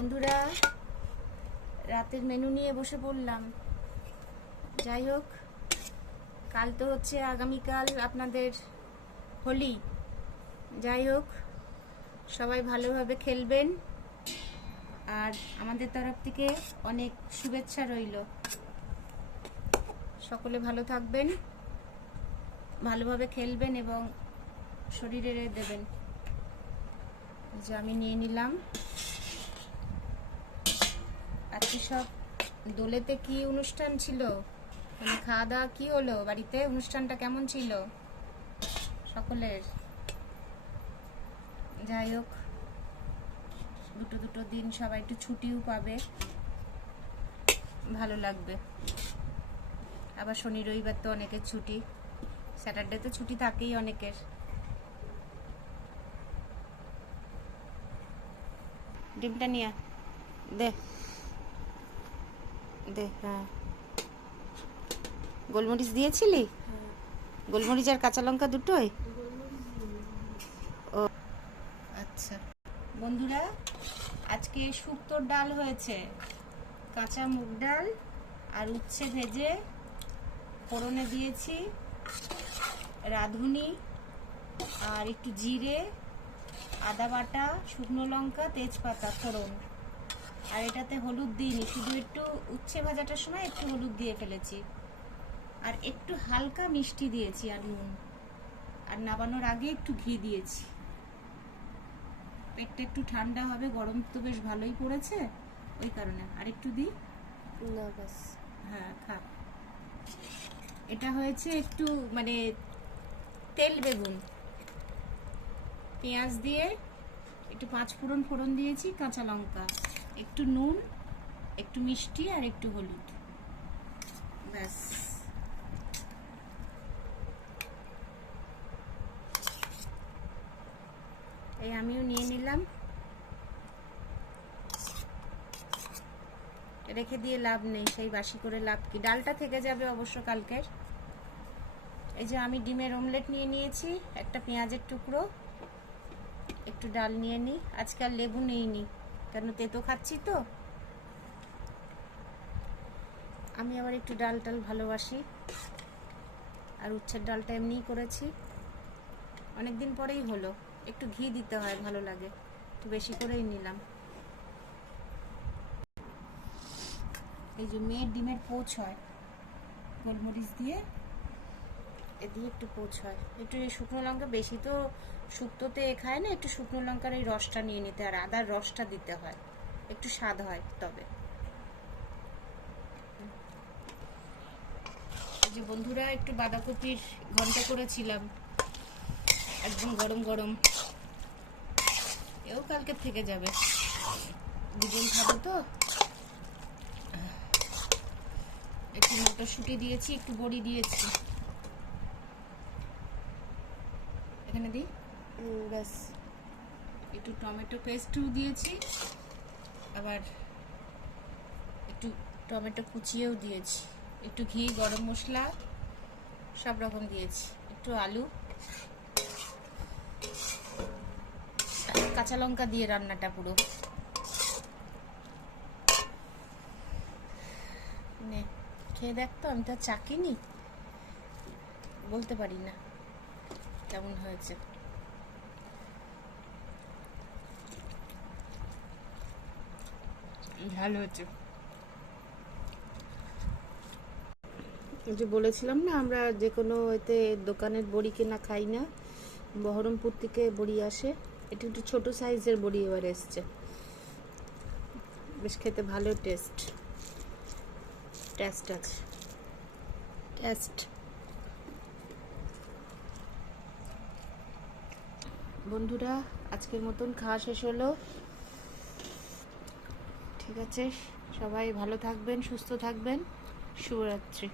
বন্ধুরা, রাতের মেনু নিয়ে বসে পড়লাম। যাই হোক, কাল তো হচ্ছে আগামীকাল আপনাদের হোলি। যাই হোক, সবাই ভালোভাবে খেলবেন আর আমাদের তরফ থেকে অনেক শুভেচ্ছা রইল। সকলে ভালো থাকবেন, ভালোভাবে খেলবেন এবং শরীরে দেবেন। যে আমি নিয়ে নিলাম। আজকে সব দোলেতে কি অনুষ্ঠান ছিল, মানে খাওয়া দাওয়া কি হলো বাড়িতে? অনুষ্ঠানটা কেমন ছিল সকলের? যাই হোক, দুটো দিন সবাই একটু ছুটিও পাবে, ভালো লাগবে। আবার শনি রবিবার তো অনেকের ছুটি, স্যাটারডে তো ছুটি থাকেই অনেকের। ডিমটা নিয়ে দে দে। হ্যাঁ, গোলমরিচ দিয়েছিলি? গোলমরিচ আর কাঁচা লঙ্কা দুটোই? ও আচ্ছা। বন্ধুরা, আজকে শুক্তোর ডাল হয়েছে, কাঁচা মুগ ডাল আর উচ্ছে ভেজে ফোড়নে দিয়েছি, রাঁধুনি আর একটু জিরে, আদা বাটা, শুকনো লঙ্কা, তেজপাতা ফোড়ন। আর এটাতে হলুদ দিইনি, শুধু একটু উচ্ছে ভাজাটার সময় একটু হলুদ দিয়ে ফেলেছি, আর একটু হালকা মিষ্টি দিয়েছি আর নুন, আর নামানোর আগে একটু ঘি দিয়েছি। পেটটা একটু ঠান্ডা হবে, গরম তো বেশ ভালোই পড়েছে, ওই কারণে আর একটু দিই না বাস। হ্যাঁ, খা। এটা হয়েছে একটু মানে তেল বেগুন, পেঁয়াজ দিয়ে একটু পাঁচ ফোড়ন দিয়েছি, কাঁচা লঙ্কা, একটু নুন, একটু মিষ্টি আর একটু হলুদ, ব্যাস। এই আমিও নিয়ে নিলাম। রেখে দিয়ে লাভ নেই, সেই বাসি করে লাভ কি? ডালটা থেকে যাবে অবশ্য কালকের। এই যে আমি ডিমের অমলেট নিয়ে নিয়েছি, একটা পেঁয়াজের টুকরো, একটু ডাল নিয়ে নিই। আজকে আর লেবু নিইনি, কেন তেতো খাচ্ছি তো। আমি আবার একটু ডাল টাল ভালোবাসি, আর উচ্ছের ডালটা এমনিই করেছি, অনেকদিন পরেই হলো। একটু ঘি দিতে হয়, ভালো লাগে, একটু বেশি করেই নিলাম। এই যে মেয়ের ডিমের পোচ হয়, গোলমরিচ দিয়ে একটু পোচ হয়। একটু শুকনো লঙ্কা, বেশি তো শুক্তোতে খায় না, একটু শুকনো লঙ্কার এই রসটা নিয়ে নিতে, আর আদার রসটা দিতে হয়, একটু স্বাদ হয় তবে। এই যে বন্ধুরা, একটু বাঁধাকপির ঘন্ট করেছিলাম, একদম গরম গরম, এও কালকে থেকে যাবে, দুজন খাবো তো। একটু মটরশুঁটি দিয়েছি, একটু বড়ি দিয়েছি, এখানে দিই, ব্যাস। একটু টমেটো পেস্টও দিয়েছি, আবার একটু টমেটো কুচিয়েও দিয়েছি, একটু ঘি, গরম মশলা সব রকম দিয়েছি, একটু আলু, কাঁচা লঙ্কা দিয়ে রান্নাটা পুরো। নে খেয়ে দেখ তো, আমি তো চাকিনি, বলতে পারি না কেমন হয়েছে। ভালো হয়েছে। যে বলেছিলাম না, আমরা যে কোনো এতে দোকানের বড়ি কেনা খাই না, বহরমপুর থেকে বড়ি আসে। এটা একটু ছোট সাইজের বড়ি এবার এসছে, বেশ খেতে ভালো টেস্ট আছে, টেস্ট। বন্ধুরা, আজকের মতন খাওয়া শেষ হলো, ঠিক আছে? সবাই ভালো থাকবেন, সুস্থ থাকবেন, শুভরাত্রি।